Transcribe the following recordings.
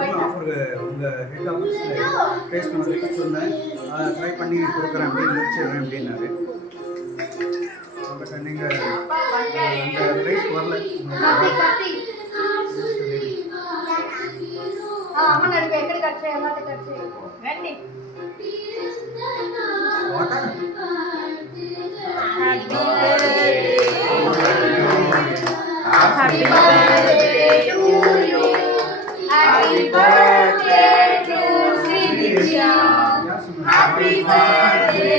கொடுக்கலாம் ஆஃபர் உங்கள் ஹெட் ஆஃபீஸில் பேஸ் பண்ணுறதுக்கு சொன்னேன். ட்ரை பண்ணி கொடுக்குறேன் அப்படின்னு முடிச்சிடுறேன் அப்படின்னாரு. பட் நீங்கள் அந்த ரைஸ் வரல. అమ్మ నడిపి ఎక్కడ కట్ చేయాలి కట్ చేయాలి రండి happy birthday to you happy birthday to Srividya happy birthday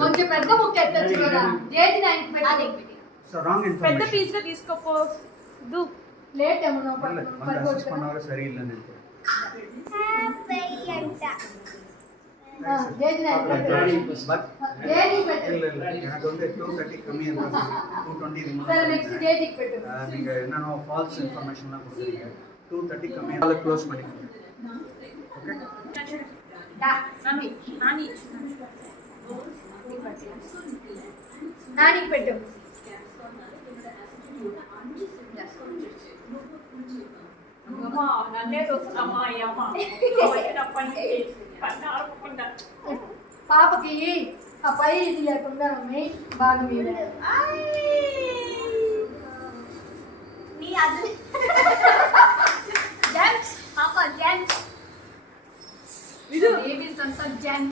కొంచెం పెద్ద ముక్క ఎత్తచ్చు కదా జేజీ నైన్కి పెట్టి పెద్ద పీస్ గా తీసుకోపో దు లేట్ ఏమన్నా పర్కోవచ్చు பண்ணாரு சரியில்லை நினைக்கிறேன். జేజీ నైన్కి பட் జేజీ పెట్టు இல்ல எனக்கு வந்து 230 கம்மியா இருந்துச்சு. 220 ரிமூவ் సరే నెక్స్ట్ జేజీకి పెట్టు. நீங்க என்னன்னா ஃபால்ஸ் இன்ஃபர்மேஷன்லாம் கொடுத்தீங்க. 230 கம்மியா அத க்ளோஸ் பண்ணிக்கோங்க. ஓகே డా నానికి పెట్టు అమ్మా నన్నే చూస్తామా అమ్మా పని పన్నారకుండా పాపకి ఆ పై ఇది లేకుండా మమ్మీ బాగా మీద నీ అది జెంట్స్ పాప జెంట్స్ ఇది బేబీస్ అంతా జెంట్స్